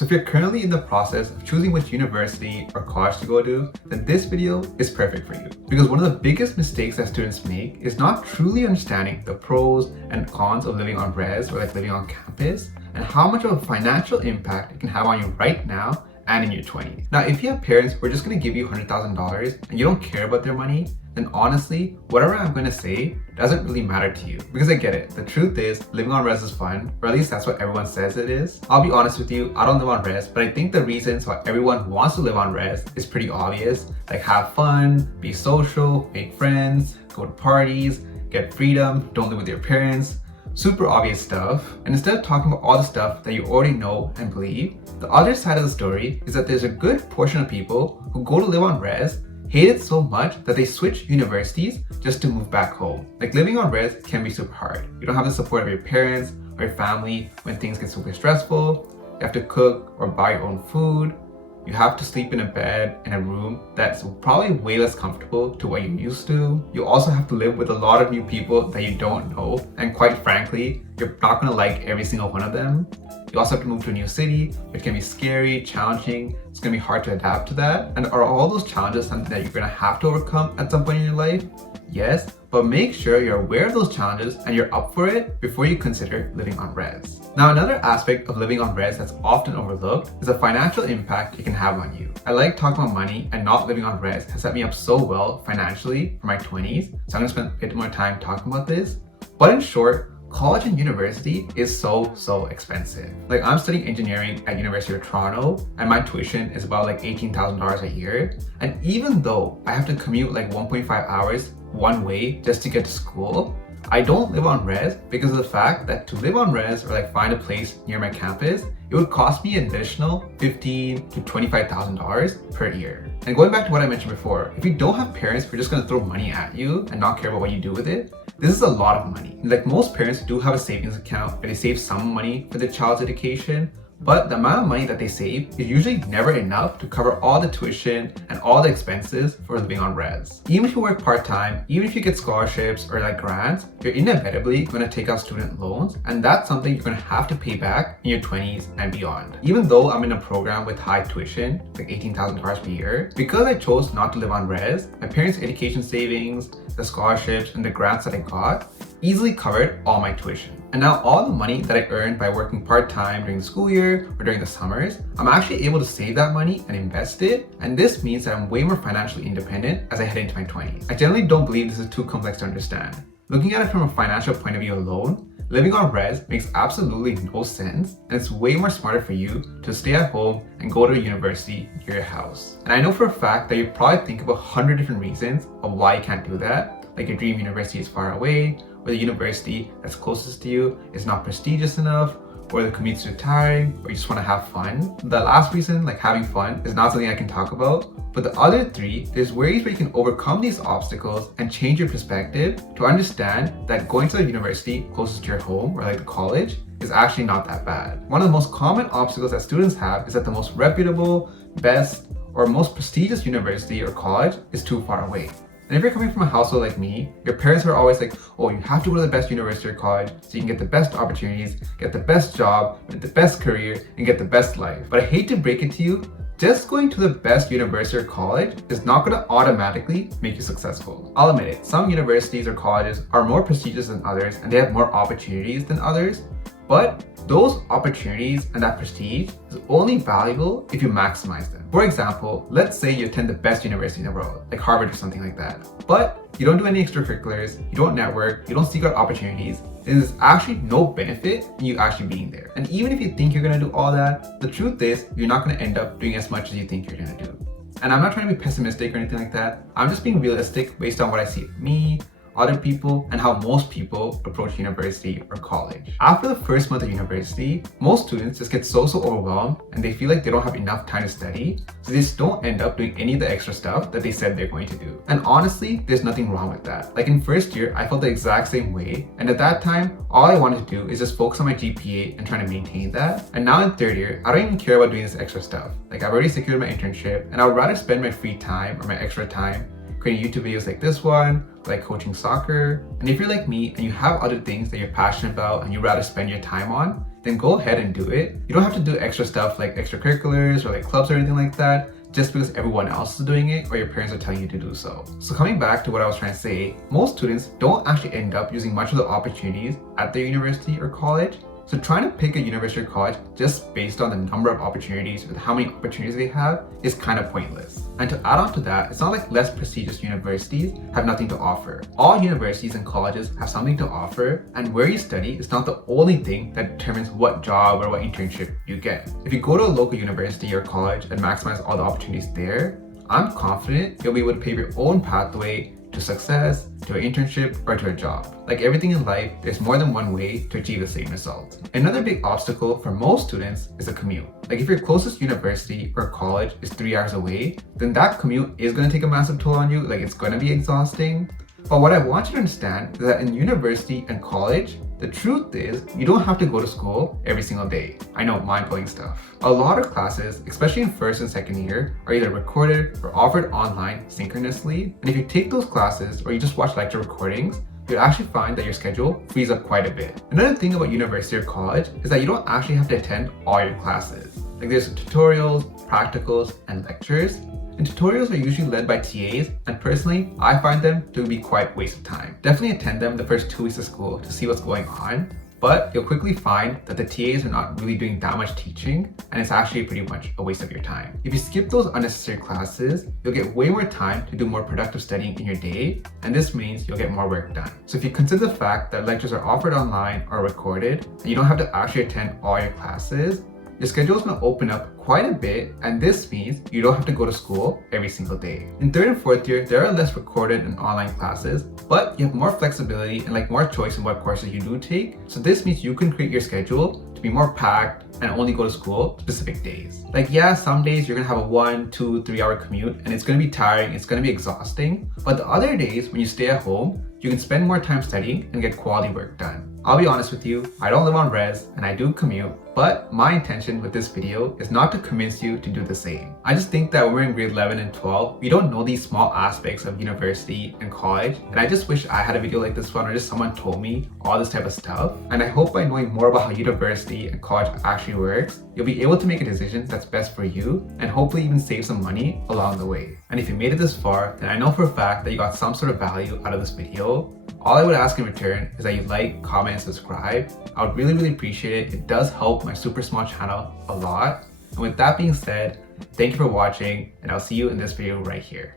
So if you're currently in the process of choosing which university or college to go to, then this video is perfect for you. Because one of the biggest mistakes that students make is not truly understanding the pros and cons of living on res or like living on campus, and how much of a financial impact it can have on you right now and in your 20s. Now, if you have parents who are just going to give you $100,000 and you don't care about their money, then honestly, whatever I'm going to say doesn't really matter to you. Because I get it. The truth is, living on res is fun, or at least that's what everyone says it is. I'll be honest with you, I don't live on res, but I think the reasons why everyone wants to live on res is pretty obvious. Like have fun, be social, make friends, go to parties, get freedom, don't live with your parents. Super obvious stuff. And instead of talking about all the stuff that you already know and believe, the other side of the story is that there's a good portion of people who go to live on res, hate it so much that they switch universities just to move back home. Like living on res can be super hard. You don't have the support of your parents or your family when things get super stressful. You have to cook or buy your own food. You have to sleep in a bed in a room that's probably way less comfortable to what you're used to. You also have to live with a lot of new people that you don't know. And quite frankly, you're not gonna like every single one of them. You also have to move to a new city, which can be scary, challenging. It's gonna be hard to adapt to that. And are all those challenges something that you're gonna have to overcome at some point in your life? Yes, but make sure you're aware of those challenges and you're up for it before you consider living on res. Now, another aspect of living on res that's often overlooked is the financial impact it can have on you. I like talking about money, and not living on res has set me up so well financially for my 20s, so I'm gonna spend a bit more time talking about this. But in short, college and university is so expensive. Like I'm studying engineering at University of Toronto and my tuition is about like $18,000 a year. And even though I have to commute like 1.5 hours one way just to get to school, I don't live on res because of the fact that to live on res or like find a place near my campus, it would cost me an additional $15,000 to $25,000 per year. And going back to what I mentioned before, if you don't have parents who are just gonna throw money at you and not care about what you do with it, this is a lot of money. Like most parents do have a savings account where they save some money for their child's education, but the amount of money that they save is usually never enough to cover all the tuition and all the expenses for living on res. Even if you work part-time, even if you get scholarships or like grants, you're inevitably going to take out student loans, and that's something you're going to have to pay back in your 20s and beyond. Even though I'm in a program with high tuition, like $18,000 per year, because I chose not to live on res, my parents' education savings, the scholarships, and the grants that I got easily covered all my tuition. And now all the money that I earned by working part-time during the school year or during the summers, I'm actually able to save that money and invest it. And this means that I'm way more financially independent as I head into my 20s. I generally don't believe this is too complex to understand. Looking at it from a financial point of view alone, living on res makes absolutely no sense, and it's way more smarter for you to stay at home and go to a university near your house. And I know for a fact that you probably think of 100 different reasons of why you can't do that, like your dream university is far away, or the university that's closest to you is not prestigious enough, or the commute's too tiring, or you just want to have fun. The last reason, like having fun, is not something I can talk about. But the other three, there's ways where you can overcome these obstacles and change your perspective to understand that going to the university closest to your home or like the college is actually not that bad. One of the most common obstacles that students have is that the most reputable, best, or most prestigious university or college is too far away. And if you're coming from a household like me, your parents are always like, oh, you have to go to the best university or college so you can get the best opportunities, get the best job, get the best career, and get the best life. But I hate to break it to you, just going to the best university or college is not going to automatically make you successful. I'll admit it, some universities or colleges are more prestigious than others and they have more opportunities than others. But those opportunities and that prestige is only valuable if you maximize them. For example, let's say you attend the best university in the world, like Harvard or something like that, but you don't do any extracurriculars, you don't network, you don't seek out opportunities, then there's actually no benefit in you actually being there. And even if you think you're gonna do all that, the truth is you're not gonna end up doing as much as you think you're gonna do. And I'm not trying to be pessimistic or anything like that. I'm just being realistic based on what I see of me, other people, and how most people approach university or college. After the first month of university, most students just get so overwhelmed and they feel like they don't have enough time to study, so they just don't end up doing any of the extra stuff that they said they're going to do. And honestly, there's nothing wrong with that. Like in first year, I felt the exact same way, and at that time, all I wanted to do is just focus on my GPA and trying to maintain that. And now in third year, I don't even care about doing this extra stuff. Like I've already secured my internship, and I would rather spend my free time or my extra time creating YouTube videos like this one, like coaching soccer. And if you're like me and you have other things that you're passionate about and you'd rather spend your time on, then go ahead and do it. You don't have to do extra stuff like extracurriculars or like clubs or anything like that just because everyone else is doing it or your parents are telling you to do so. So coming back to what I was trying to say, most students don't actually end up using much of the opportunities at their university or college. So trying to pick a university or college just based on the number of opportunities with how many opportunities they have is kind of pointless. And to add on to that, it's not like less prestigious universities have nothing to offer. All universities and colleges have something to offer, and where you study is not the only thing that determines what job or what internship you get. If you go to a local university or college and maximize all the opportunities there, I'm confident you'll be able to pave your own pathway to success, to an internship, or to a job. Like everything in life, there's more than one way to achieve the same result. Another big obstacle for most students is a commute. Like if your closest university or college is 3 hours away, then that commute is going to take a massive toll on you. Like it's going to be exhausting. But what I want you to understand is that in university and college, the truth is you don't have to go to school every single day. I know, mind-blowing stuff. A lot of classes, especially in first and second year, are either recorded or offered online synchronously. And if you take those classes or you just watch lecture recordings, you'll actually find that your schedule frees up quite a bit. Another thing about university or college is that you don't actually have to attend all your classes. Like there's tutorials, practicals, and lectures. And tutorials are usually led by TAs, and personally, I find them to be quite a waste of time. Definitely attend them the first 2 weeks of school to see what's going on, but you'll quickly find that the TAs are not really doing that much teaching, and it's actually pretty much a waste of your time. If you skip those unnecessary classes, you'll get way more time to do more productive studying in your day, and this means you'll get more work done. So if you consider the fact that lectures are offered online or recorded, and you don't have to actually attend all your classes, your schedule is going to open up quite a bit, and this means you don't have to go to school every single day. In third and fourth year, there are less recorded and online classes, but you have more flexibility and like more choice in what courses you do take. So this means you can create your schedule to be more packed and only go to school specific days. Like yeah, some days you're gonna have a 1, 2, 3 hour commute and it's gonna be tiring, it's gonna be exhausting. But the other days when you stay at home, you can spend more time studying and get quality work done. I'll be honest with you, I don't live on res and I do commute, but my intention with this video is not to convince you to do the same. I just think that when we're in grade 11 and 12, we don't know these small aspects of university and college, and I just wish I had a video like this one or just someone told me all this type of stuff. And I hope by knowing more about how university and college actually works, you'll be able to make a decision that's best for you and hopefully even save some money along the way. And if you made it this far, then I know for a fact that you got some sort of value out of this video. All I would ask in return is that you like, comment, and subscribe. I would really appreciate it. It does help my super small channel a lot. And with that being said, thank you for watching, and I'll see you in this video right here.